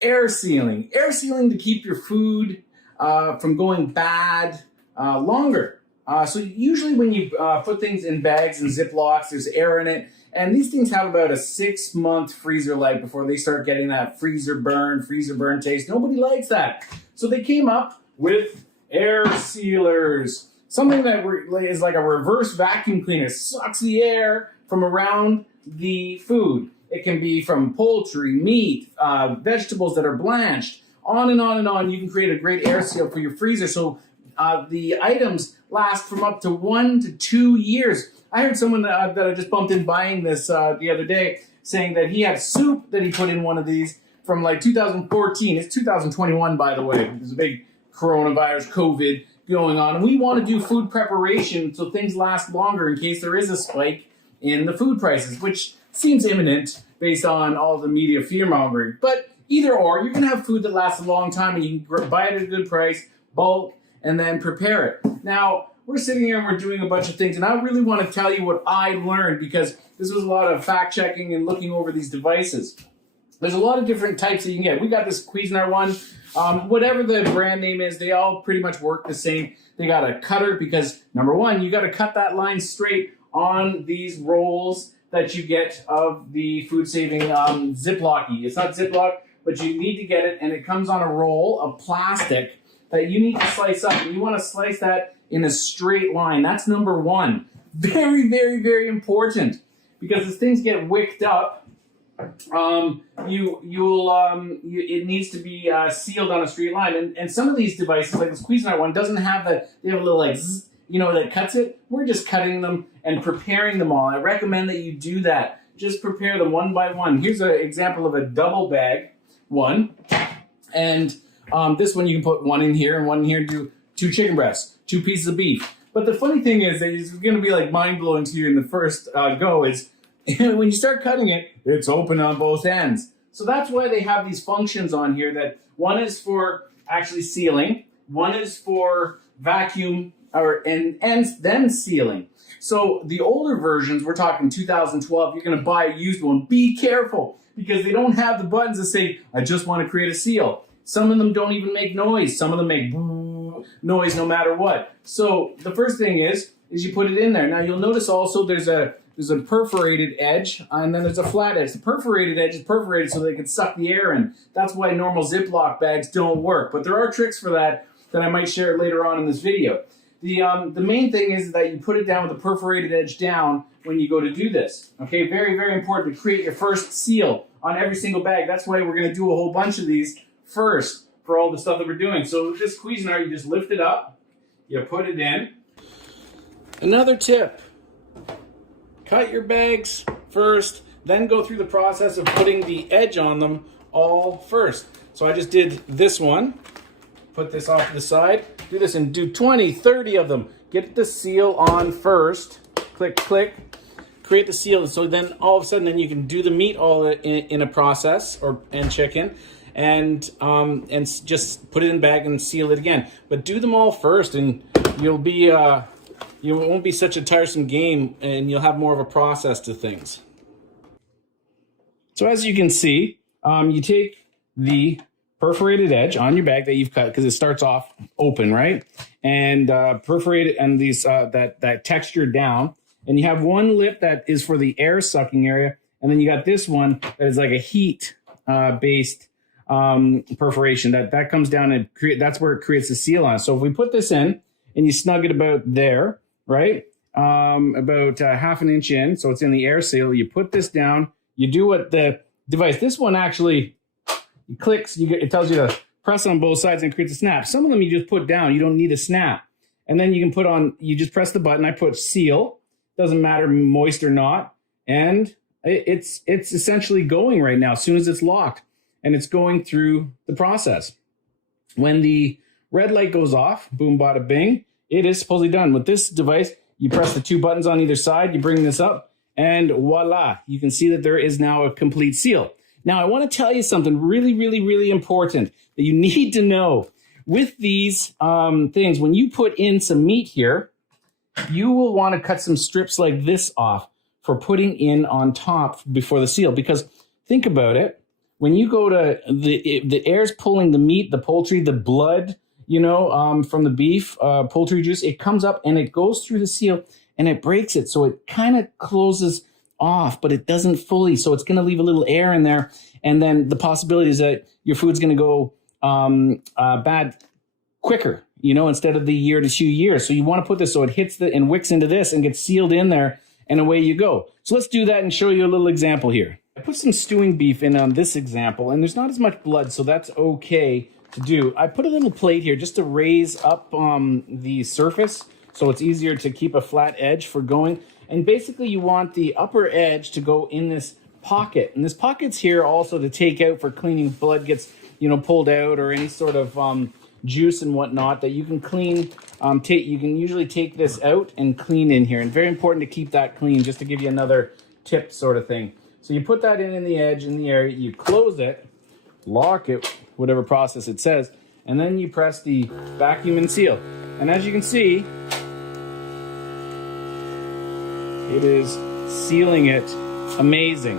Air sealing. Air sealing to keep your food from going bad longer. So usually when you put things in bags and Ziplocs, there's air in it. And these things have about a 6-month freezer life before they start getting that freezer burn taste. Nobody likes that. So they came up with air sealers. Something that is like a reverse vacuum cleaner. It sucks the air from around the food. It can be from poultry, meat, vegetables that are blanched, on and on and on. You can create a great air seal for your freezer so the items last from up to 1 to 2 years. I heard someone that I just bumped in buying this the other day saying that he had soup that he put in one of these from like 2014. It's 2021, by the way. There's a big coronavirus, COVID going on. And we want to do food preparation so things last longer in case there is a spike in the food prices, which seems imminent based on all the media fear-mongering. But either or, you can have food that lasts a long time and you can buy it at a good price, bulk, and then prepare it. Now, we're sitting here and we're doing a bunch of things, and I really want to tell you what I learned because this was a lot of fact-checking and looking over these devices. There's a lot of different types that you can get. We got this Cuisinart one. Whatever the brand name is, they all pretty much work the same. They got a cutter because, number one, you got to cut that line straight on these rolls that you get of the food-saving Ziploc-y. It's not Ziploc, but you need to get it, and it comes on a roll of plastic that you need to slice up. And you want to slice that in a straight line. That's number one. Very, very, very important because as things get wicked up, it needs to be sealed on a straight line. And some of these devices, like this Cuisinart one, doesn't have that. They have a little like zzz, that cuts it. We're just cutting them and preparing them all. I recommend that you do that. Just prepare them one by one. Here's an example of a double bag one. And this one you can put one in here and one in here. Do 2 chicken breasts, 2 pieces of beef. But the funny thing is that it's going to be like mind-blowing to you in the first go is when you start cutting it, it's open on both ends. So that's why they have these functions on here that one is for actually sealing, one is for vacuum and then sealing. So the older versions, we're talking 2012, you're going to buy a used one. Be careful because they don't have the buttons that say, I just want to create a seal. Some of them don't even make noise. Some of them make noise no matter what. So the first thing is you put it in there. Now you'll notice also there's a perforated edge and then there's a flat edge. The perforated edge is perforated so they can suck the air in. That's why normal Ziploc bags don't work. But there are tricks for that I might share later on in this video. The main thing is that you put it down with the perforated edge down when you go to do this. Okay, very, very important to create your first seal on every single bag. That's why we're going to do a whole bunch of these first for all the stuff that we're doing. So with this Cuisinart, you just lift it up, you put it in. Another tip, cut your bags first, then go through the process of putting the edge on them all first. So I just did this one, put this off to the side, do this and do 20, 30 of them. Get the seal on first, click, click, create the seal. So then all of a sudden then you can do the meat all in a process and chicken. And just put it in a bag and seal it again. But do them all first, and you'll be you won't be such a tiresome game, and you'll have more of a process to things. So as you can see, you take the perforated edge on your bag that you've cut because it starts off open, right? And perforate it and these that texture down. And you have one lip that is for the air sucking area, and then you got this one that is like a heat based perforation that comes down and that's where it creates the seal on. So if we put this in and you snug it about there, right? About half an inch in, so it's in the air seal. You put this down, you do what the device, this one actually clicks, it tells you to press on both sides and creates a snap. Some of them you just put down, you don't need a snap. And then you can put on, you just press the button, I put seal, doesn't matter moist or not. And it's essentially going right now as soon as it's locked. And it's going through the process. When the red light goes off, boom, bada, bing, it is supposedly done. With this device, you press the 2 buttons on either side, you bring this up, and voila, you can see that there is now a complete seal. Now, I want to tell you something really, really, really important that you need to know. With these things, when you put in some meat here, you will want to cut some strips like this off for putting in on top before the seal. Because think about it. when you go to the air's pulling the meat, the poultry, the blood, from the beef, poultry juice, it comes up and it goes through the seal and it breaks it. So it kind of closes off, but it doesn't fully. So it's going to leave a little air in there. And then the possibility is that your food's going to go bad quicker, instead of the year to 2 years. So you want to put this so it hits and wicks into this and gets sealed in there, and away you go. So let's do that and show you a little example here. I put some stewing beef in on this example, and there's not as much blood, so that's okay to do. I put a little plate here just to raise up the surface so it's easier to keep a flat edge for going. And basically you want the upper edge to go in this pocket. And this pocket's here also to take out for cleaning. Blood gets, pulled out, or any sort of juice and whatnot that you can clean. You can usually take this out and clean in here. And very important to keep that clean, just to give you another tip sort of thing. So you put that in the edge, in the area, you close it, lock it, whatever process it says, and then you press the vacuum and seal. And as you can see, it is sealing it amazing.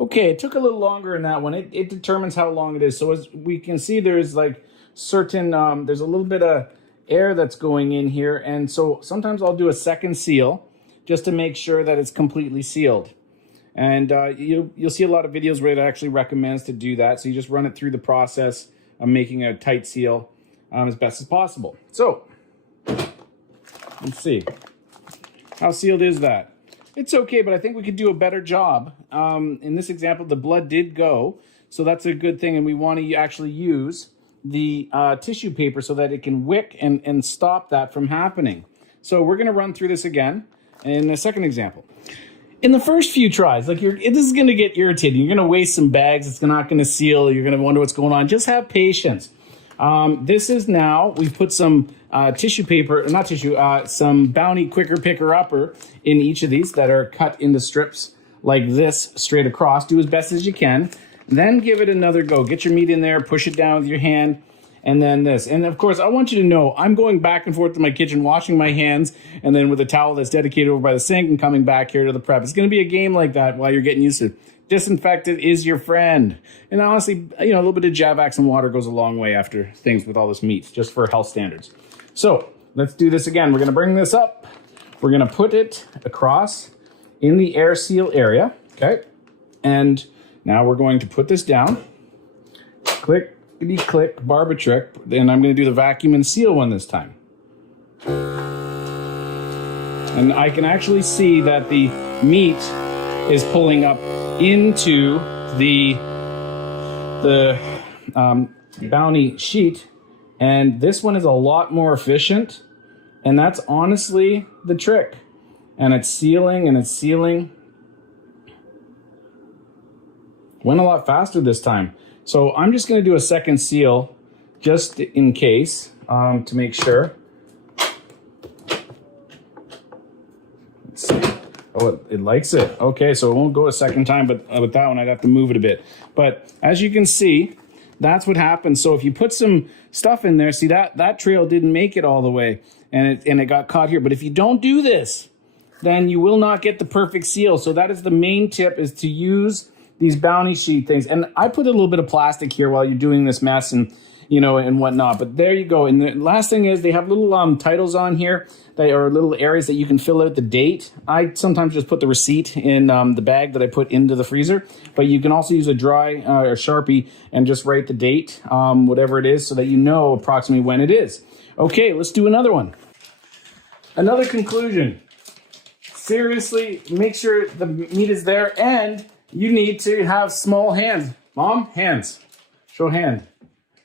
Okay, it took a little longer in that one. It determines how long it is. So as we can see, there's like certain, there's a little bit of air that's going in here. And so sometimes I'll do a second seal just to make sure that it's completely sealed. And you'll see a lot of videos where it actually recommends to do that. So you just run it through the process of making a tight seal as best as possible. So let's see. How sealed is that? It's okay, but I think we could do a better job. In this example, the blood did go, so that's a good thing. And we want to actually use the tissue paper so that it can wick and stop that from happening. So we're going to run through this again in a second example. In the first few tries, this is going to get irritating. You're going to waste some bags. It's not going to seal. You're going to wonder what's going on. Just have patience. This is now, we've put some tissue paper, not tissue, some Bounty Quicker Picker Upper in each of these that are cut into strips like this straight across. Do as best as you can. Then give it another go. Get your meat in there, push it down with your hand, and then this. And of course, I want you to know, I'm going back and forth to my kitchen, washing my hands, and then with a towel that's dedicated over by the sink and coming back here to the prep. It's going to be a game like that while you're getting used to it. Disinfectant is your friend. And honestly, a little bit of Javax and water goes a long way after things with all this meat, just for health standards. So let's do this again. We're going to bring this up. We're going to put it across in the air seal area. Okay. And now we're going to put this down. Click, click, barber trick. And I'm going to do the vacuum and seal one this time. And I can actually see that the meat is pulling up into the Bounty sheet, and this one is a lot more efficient, and that's honestly the trick. And it's sealing and it's sealing. Went a lot faster this time. So I'm just going to do a second seal just in case, to make sure. Let's see. Oh, it likes it. Okay, so it won't go a second time, but with that one, I'd have to move it a bit. But as you can see, that's what happens. So if you put some stuff in there, see that trail didn't make it all the way, and it got caught here. But if you don't do this, then you will not get the perfect seal. So that is the main tip, is to use these Bounty sheet things. And I put a little bit of plastic here while you're doing this mess and and whatnot. But there you go. And the last thing is they have little titles on here. They are little areas that you can fill out the date. I sometimes just put the receipt in the bag that I put into the freezer. But you can also use a dry or Sharpie and just write the date, whatever it is, so that you know approximately when it is. Okay, let's do another one. Another conclusion. Seriously, make sure the meat is there, and you need to have small hands. Mom, hands. Show hand.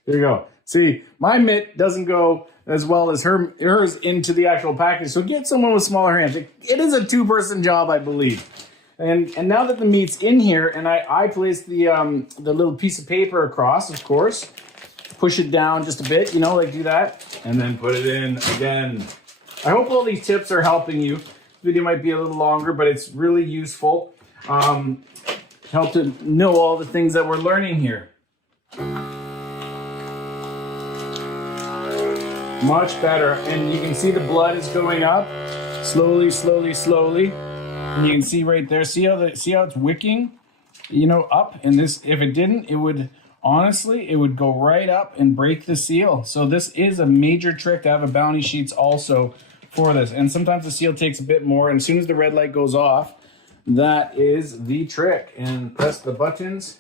There you go. See, my mitt doesn't go as well as hers into the actual package. So get someone with smaller hands. It is a two-person job, I believe. And now that the meat's in here, and I place the little piece of paper across, of course, push it down just a bit, do that, and then put it in again. I hope all these tips are helping you. The video might be a little longer, but it's really useful. Help to know all the things that we're learning here. Much better. And you can see the blood is going up slowly, slowly, slowly. And you can see right there, see how it's wicking, you know, up. And this, if it didn't, it would, honestly, it would go right up and break the seal. So this is a major trick to have a bounty sheets also for this. And sometimes the seal takes a bit more. And as soon as the red light goes off, that is the trick. And press the buttons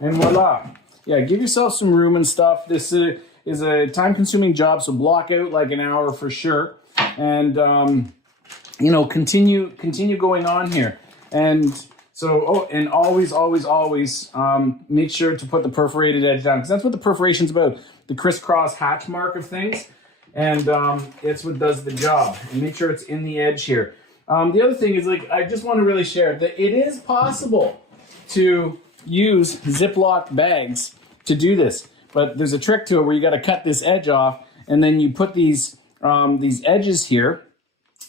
and voila. Yeah, give yourself some room and stuff. This is a time-consuming job, so block out like an hour for sure. And, you know, continue going on here. And so, oh, and always make sure to put the perforated edge down, because that's what the perforation's about, the crisscross hatch mark of things. And it's what does the job. And make sure it's in the edge here. The other thing is, like, I just want to really share that it is possible to use Ziploc bags to do this. But there's a trick to it where you got to cut this edge off, and then you put these edges here.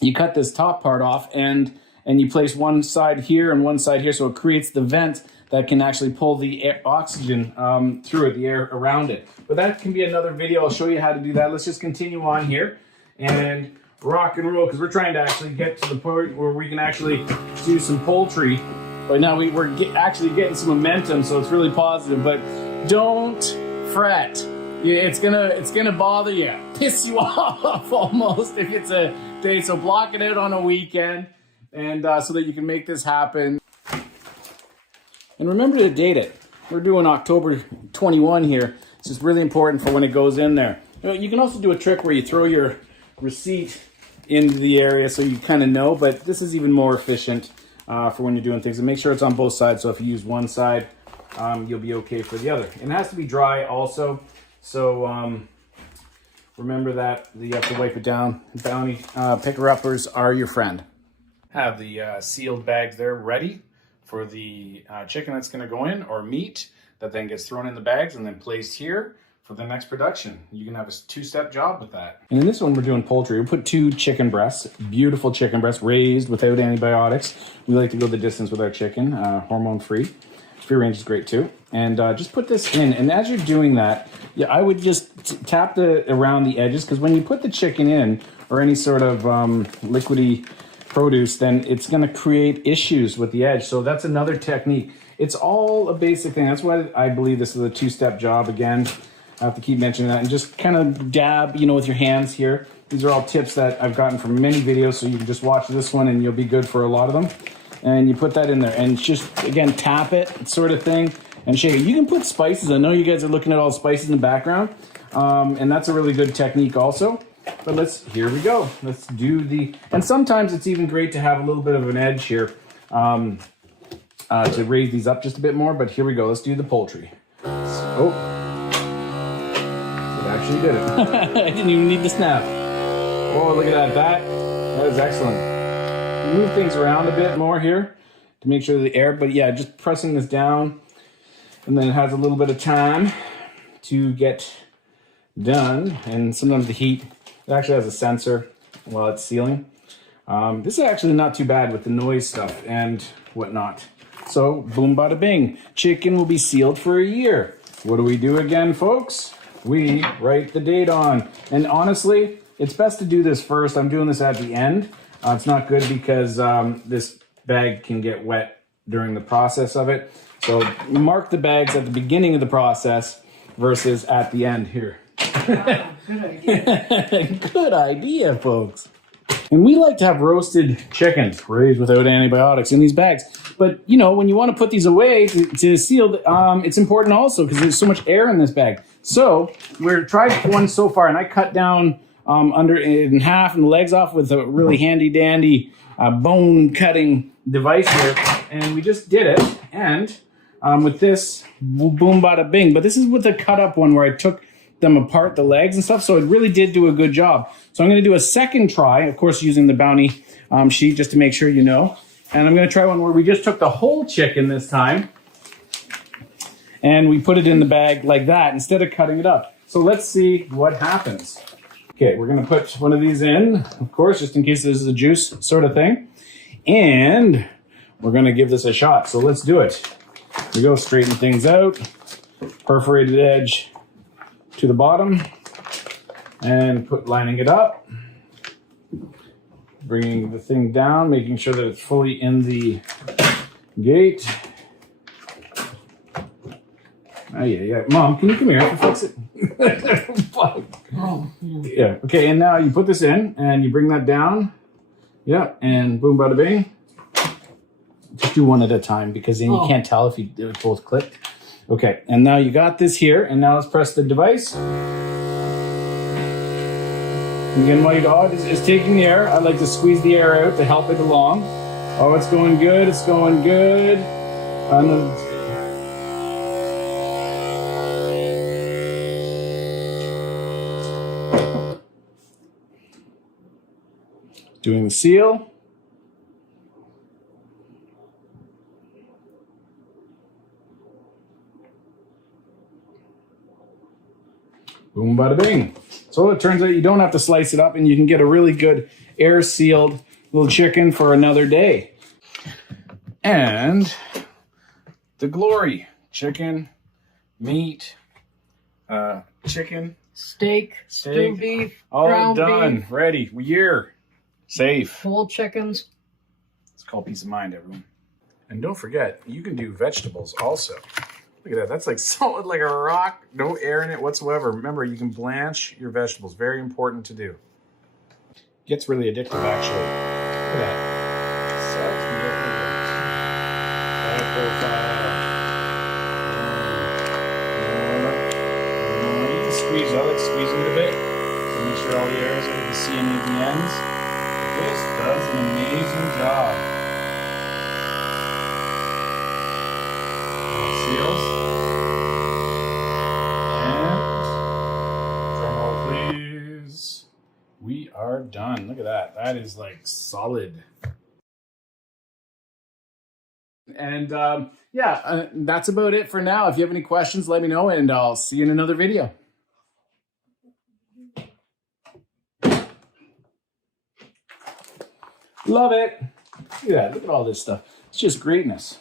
You cut this top part off, and you place one side here and one side here, so it creates the vent that can actually pull the oxygen through it, the air around it. But that can be another video. I'll show you how to do that. Let's just continue on here and rock and roll, because we're trying to actually get to the point where we can actually do some poultry. Right now we're actually getting some momentum, so it's really positive. But don't fret. It's gonna bother you, piss you off almost if it's a day. So block it out on a weekend, and so that you can make this happen. And remember to date it. We're doing October 21 here. It's just really important for when it goes in there. You can also do a trick where you throw your receipt into the area so you kind of know, but this is even more efficient for when you're doing things. And make sure it's on both sides, so if you use one side, you'll be okay for the other. And it has to be dry also, so remember that you have to wipe it down. Bounty picker-uppers are your friend. Have the sealed bags there ready for the chicken that's going to go in, or meat that then gets thrown in the bags and then placed here for the next production. You can have a two-step job with that. And in this one, we're doing poultry. We put 2 chicken breasts, beautiful chicken breasts, raised without antibiotics. We like to go the distance with our chicken, hormone-free. Free range is great too. And just put this in. And as you're doing that, yeah, I would just tap around the edges, because when you put the chicken in, or any sort of liquidy produce, then it's gonna create issues with the edge. So that's another technique. It's all a basic thing. That's why I believe this is a 2-step job. Again, I have to keep mentioning that. And just kind of dab, you know, with your hands here. These are all tips that I've gotten from many videos, so you can just watch this one and you'll be good for a lot of them. And you put that in there and just, again, tap it sort of thing and shake it. You can put spices. I know you guys are looking at all the spices in the background, and that's a really good technique also. But here we go. Let's do and sometimes it's even great to have a little bit of an edge here to raise these up just a bit more. But here we go. Let's do the poultry. Oh, it actually did it. I didn't even need the snap. Oh, look at that. That is excellent. Move things around a bit more here to make sure the air, but yeah, just pressing this down, and then it has a little bit of time to get done. And sometimes the heat, it actually has a sensor while it's sealing. This is actually not too bad with the noise stuff and whatnot. So boom, bada bing, chicken will be sealed for a year. What do we do again, folks? We write the date on. And honestly, it's best to do this first. I'm doing this at the end. It's not good because this bag can get wet during the process of it. So mark the bags at the beginning of the process versus at the end here. Wow, good idea. Good idea, folks. And we like to have roasted chickens raised without antibiotics in these bags. But, you know, when you want to put these away to seal, it's important also because there's so much air in this bag. So we're tried one so far, and I cut down under in half and the legs off with a really handy dandy bone cutting device here, and we just did it. And with this, boom bada bing. But this is with the cut up one where I took them apart, the legs and stuff, so it really did do a good job. So I'm going to do a second try, of course using the bounty sheet just to make sure you know. And I'm going to try one where we just took the whole chicken this time and we put it in the bag like that instead of cutting it up. So let's see what happens. Okay, we're going to put one of these in, of course, just in case this is a juice sort of thing. And we're going to give this a shot. So let's do it. Here we go, straighten things out. Perforated edge to the bottom. And lining it up. Bringing the thing down, making sure that it's fully in the gate. Oh, yeah. Mom, can you come here and fix it? Oh, Yeah. Okay, and now you put this in and you bring that down. Yeah, and boom, bada bing. Just do one at a time because then you can't tell if you both clicked. Okay, and now you got this here, and now let's press the device. Again, my dog is taking the air. I like to squeeze the air out to help it along. Oh, it's going good. It's going good. Doing the seal. Boom, bada bing. So it turns out you don't have to slice it up and you can get a really good air sealed little chicken for another day. And the glory. Chicken, meat, chicken, steak, stew beef, all ground done, beef, ready. We're here. Safe. whole chickens. It's called peace of mind, everyone. And don't forget, you can do vegetables also. Look at that. That's like solid like a rock. No air in it whatsoever. Remember, you can blanch your vegetables. Very important to do. Gets really addictive, actually. Look at that. Sucks me up. High profile. More. You can squeeze. I like squeezing it a bit to make sure all the air is able to see any of the ends. This does an amazing job. Seals. And drum roll, please. We are done. Look at that. That is like solid. And that's about it for now. If you have any questions, let me know, and I'll see you in another video. Love it. Look at that. Look at all this stuff. It's just greatness.